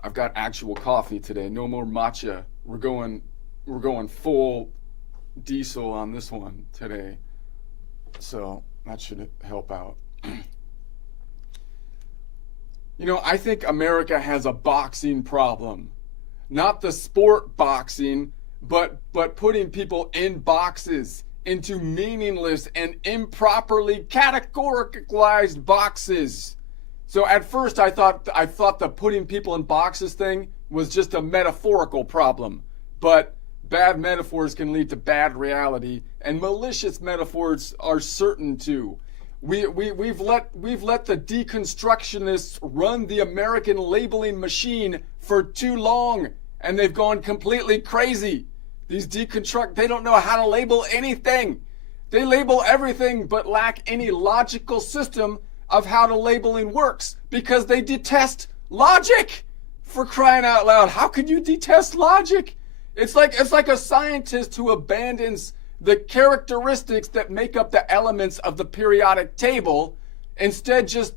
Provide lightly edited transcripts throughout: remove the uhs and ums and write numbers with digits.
I've got actual coffee today. No more matcha. We're going full diesel on this one today. So that should help out. You know, I think America has a boxing problem. Not the sport boxing, but putting people in boxes, into meaningless and improperly categorized boxes. So at first I thought the putting people in boxes thing was just a metaphorical problem. But bad metaphors can lead to bad reality, and malicious metaphors are certain to. We've let the deconstructionists run the American labeling machine for too long, and they've gone completely crazy. These they don't know how to label anything. They label everything but lack any logical system of how the labeling works because they detest logic. For crying out loud, how could you detest logic? It's like a scientist who abandons the characteristics that make up the elements of the periodic table, instead just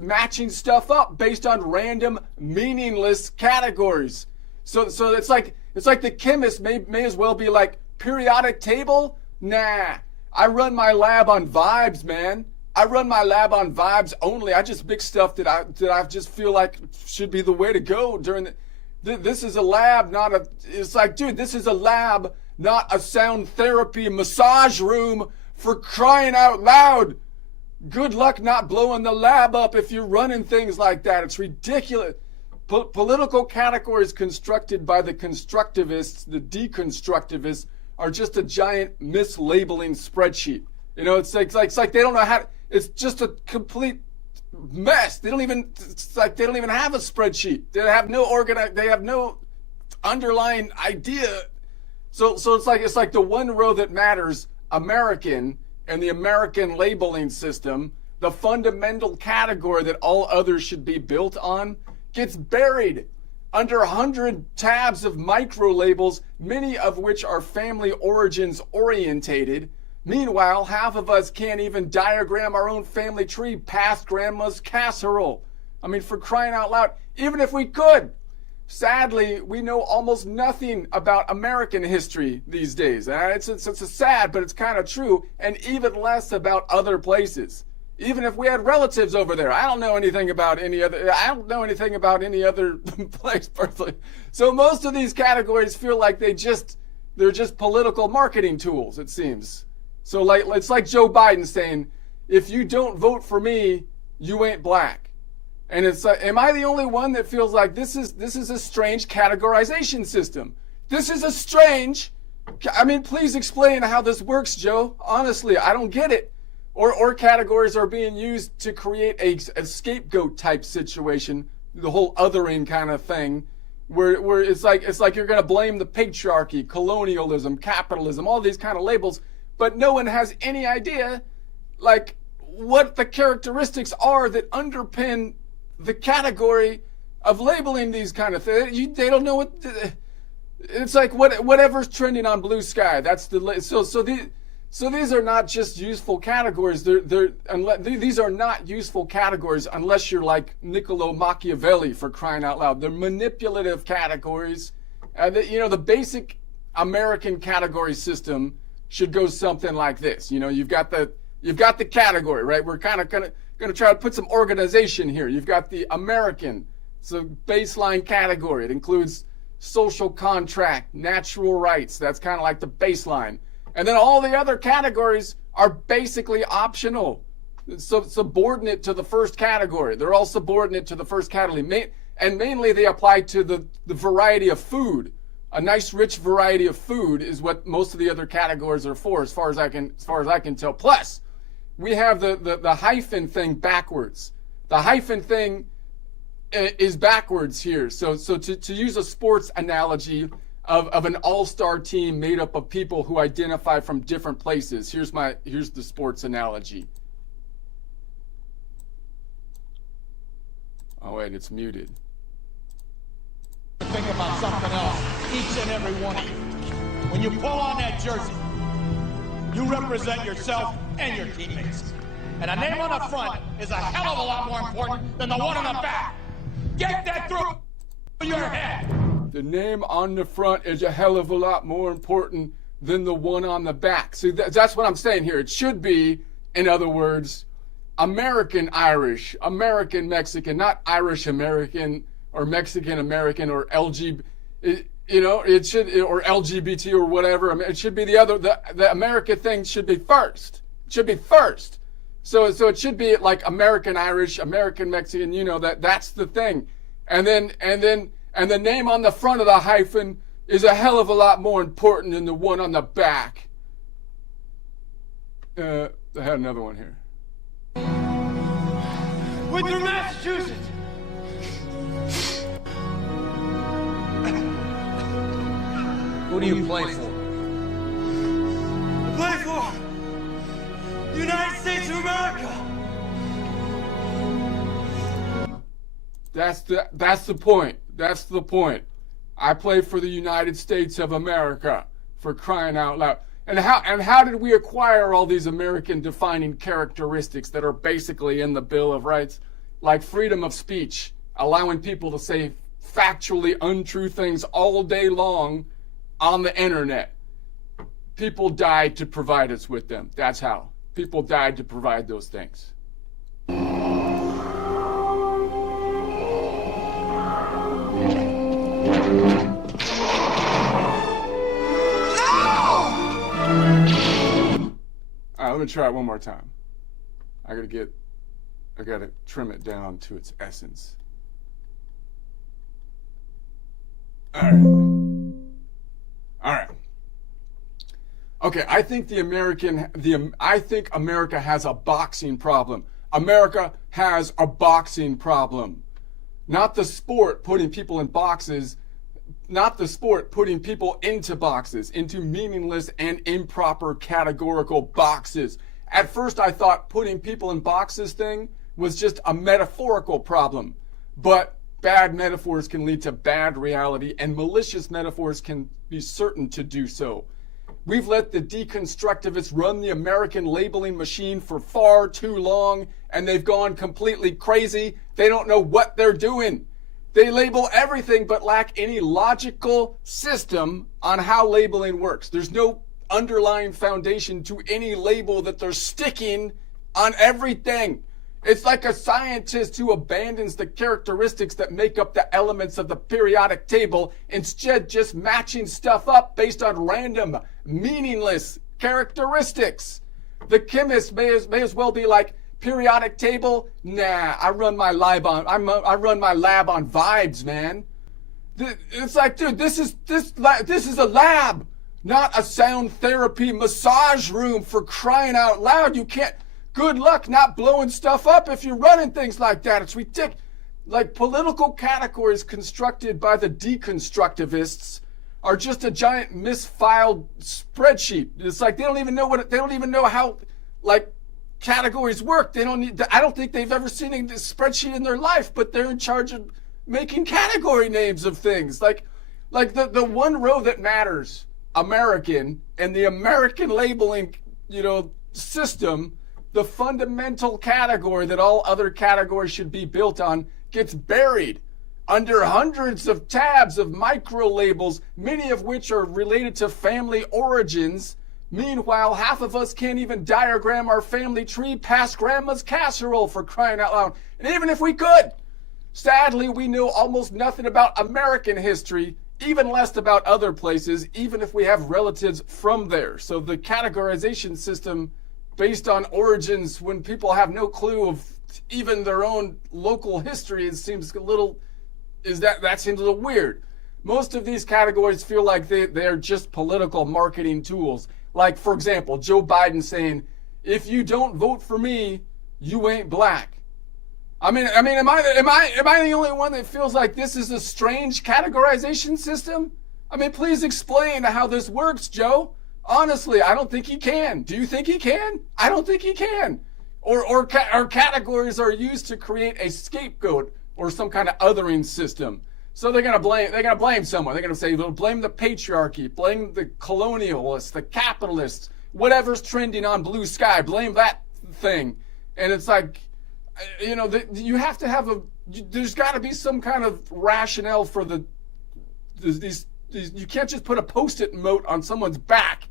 matching stuff up based on random, meaningless categories. So it's like the chemist may as well be like, periodic table? Nah. I run my lab on vibes, man. I run my lab on vibes only. I just mix stuff that I just feel like should be the way to go during this is a lab, not a, it's like, dude, this is a lab, not a sound therapy massage room, for crying out loud. Good luck not blowing the lab up if you're running things like that. It's ridiculous. Political categories constructed by the constructivists, the deconstructivists, are just a giant mislabeling spreadsheet. You know, it's like they don't know how. It's just a complete mess. They don't even have a spreadsheet. They have no underlying idea. So it's like the one row that matters, American, and the American labeling system, the fundamental category that all others should be built on, gets buried under 100 tabs of micro labels, many of which are family origins orientated. Meanwhile, half of us can't even diagram our own family tree past grandma's casserole. I mean, for crying out loud, even if we could. Sadly, we know almost nothing about American history these days. It's sad, but it's kind of true, and even less about other places. Even if we had relatives over there, I don't know anything about any other place personally. So most of these categories feel like they're just political marketing tools, it seems. So like it's like Joe Biden saying, if you don't vote for me, you ain't black. And it's like, am I the only one that feels like this is a strange categorization system? This is a strange, I mean, please explain how this works, Joe. Honestly, I don't get it. Or categories are being used to create a scapegoat type situation, the whole othering kind of thing, where it's like you're going to blame the patriarchy, colonialism, capitalism, all these kind of labels, but no one has any idea like what the characteristics are that underpin the category of labeling these kind of things. They don't know what. It's like whatever's trending on Blue Sky. That's the So these are not just useful categories. These are not useful categories unless you're like Niccolo Machiavelli, for crying out loud. They're manipulative categories. The basic American category system should go something like this. You know, you've got the category, right? We're kind of going to try to put some organization here. You've got the American, so baseline category. It includes social contract, natural rights. That's kind of like the baseline. And then all the other categories are basically optional, subordinate to the first category. They're all subordinate to the first category. And mainly they apply to the variety of food. A nice rich variety of food is what most of the other categories are for, as far as I can tell. Plus, we have the hyphen thing backwards. The hyphen thing is backwards here. So to use a sports analogy of an all-star team made up of people who identify from different places. Here's the sports analogy. Oh wait, it's muted. Think about something else, each and every one of you. When you pull on that jersey, you represent yourself and your teammates. And a name on the front is a hell of a lot more important than the one on the back. Get that through. your head. The name on the front is a hell of a lot more important than the one on the back. So that's what I'm saying here. It should be, in other words, American Irish, American Mexican, not Irish American or Mexican American or LGBT. It should, or LGBT or whatever. I mean, it should be the America thing should be first. It should be first. So it should be like American Irish, American Mexican. That's the thing. And the name on the front of the hyphen is a hell of a lot more important than the one on the back. I had another one here. Winthrop, Massachusetts. Who do you play for? I play for the United States of America. That's the point. That's the point. I play for the United States of America, for crying out loud. And how did we acquire all these American defining characteristics that are basically in the Bill of Rights? Like freedom of speech, allowing people to say factually untrue things all day long on the internet. People died to provide us with them. That's how. People died to provide those things. All right, let me try it one more time. I gotta trim it down to its essence. All right. Okay, I think America has a boxing problem. America has a boxing problem. Not the sport putting people in boxes, not the sport putting people into boxes, into meaningless and improper categorical boxes. At first I thought putting people in boxes thing was just a metaphorical problem, but bad metaphors can lead to bad reality, and malicious metaphors can be certain to do so. We've let the deconstructivists run the American labeling machine for far too long, and they've gone completely crazy. They don't know what they're doing. They label everything but lack any logical system on how labeling works. There's no underlying foundation to any label that they're sticking on everything. It's like a scientist who abandons the characteristics that make up the elements of the periodic table, instead just matching stuff up based on random, meaningless characteristics. The chemist may as well be like, periodic table? Nah, I run my lab on vibes, man. It's like, dude, this is a lab, not a sound therapy massage room, for crying out loud. You can't. Good luck not blowing stuff up if you're running things like that. It's ridiculous. Like, political categories constructed by the deconstructivists are just a giant misfiled spreadsheet. It's like they don't even know how like categories work. I don't think they've ever seen a spreadsheet in their life, but they're in charge of making category names of things. Like the one row that matters, American, and the American labeling, system, the fundamental category that all other categories should be built on, gets buried under hundreds of tabs of micro labels, many of which are related to family origins. Meanwhile, half of us can't even diagram our family tree past grandma's casserole, for crying out loud. And even if we could, sadly, we know almost nothing about American history, even less about other places, even if we have relatives from there. So the categorization system based on origins, when people have no clue of even their own local history, that seems a little weird. Most of these categories feel like they're just political marketing tools. Like, for example, Joe Biden saying, if you don't vote for me, you ain't black. I mean, am I the only one that feels like this is a strange categorization system? I mean, please explain how this works, Joe. Honestly, I don't think he can. Do you think he can? I don't think he can. Or categories are used to create a scapegoat or some kind of othering system. So they're gonna blame someone. They're gonna say, they'll blame the patriarchy, blame the colonialists, the capitalists, whatever's trending on Blue Sky, blame that thing. And it's like, you have to have there's got to be some kind of rationale for these. You can't just put a Post-it note on someone's back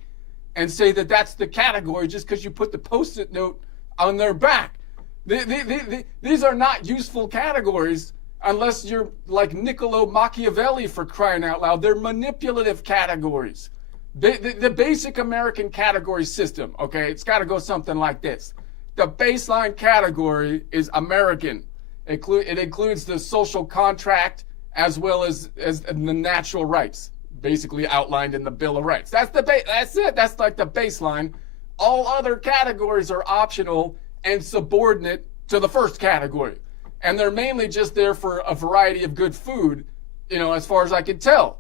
and say that that's the category just because you put the Post-it note on their back. These are not useful categories unless you're like Niccolo Machiavelli, for crying out loud. They're manipulative categories. The basic American category system, okay, it's got to go something like this. The baseline category is American. It includes the social contract as well as the natural rights, basically outlined in the Bill of Rights. That's it. That's like the baseline. All other categories are optional and subordinate to the first category. And they're mainly just there for a variety of good food, as far as I can tell.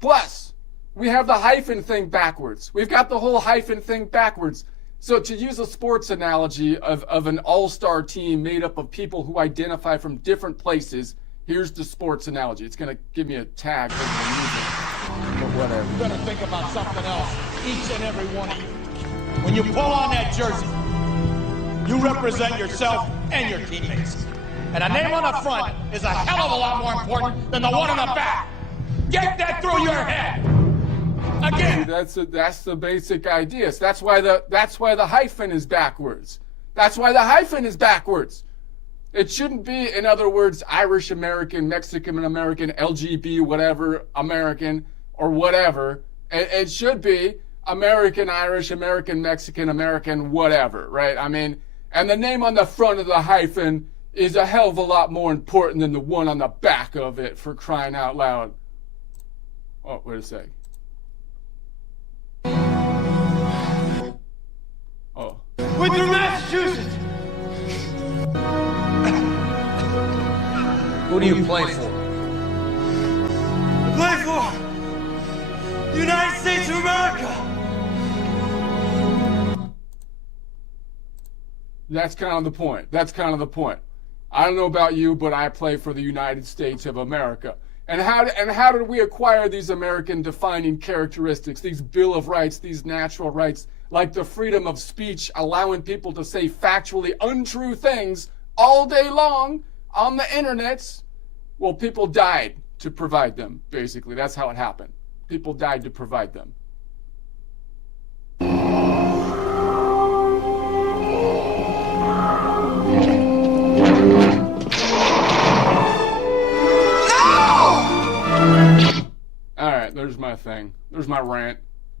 Plus, we have the hyphen thing backwards. We've got the whole hyphen thing backwards. So to use a sports analogy of an all-star team made up of people who identify from different places, here's the sports analogy. It's going to give me a tag for the music, but whatever. You better think about something else, each and every one of you. When you pull on that jersey, you represent yourself and your teammates. And a name on the front is a hell of a lot more important than the one on the back. Get that through your head. Again. That's the basic idea. So that's why the hyphen is backwards. That's why the hyphen is backwards. It shouldn't be, in other words, Irish American, Mexican American, LGB, whatever, American, or whatever. It should be American, Irish, American, Mexican, American, whatever, right? I mean, and the name on the front of the hyphen is a hell of a lot more important than the one on the back of it, for crying out loud. Oh, wait a sec. Oh. With your Massachusetts. Who do you play for? Play for the United States of America. That's kind of the point. I don't know about you, but I play for the United States of America. And how did we acquire these American defining characteristics, these Bill of Rights, these natural rights, like the freedom of speech, allowing people to say factually untrue things all day long on the internets? Well, people died to provide them, basically. That's how it happened. People died to provide them. All right, there's my thing. There's my rant.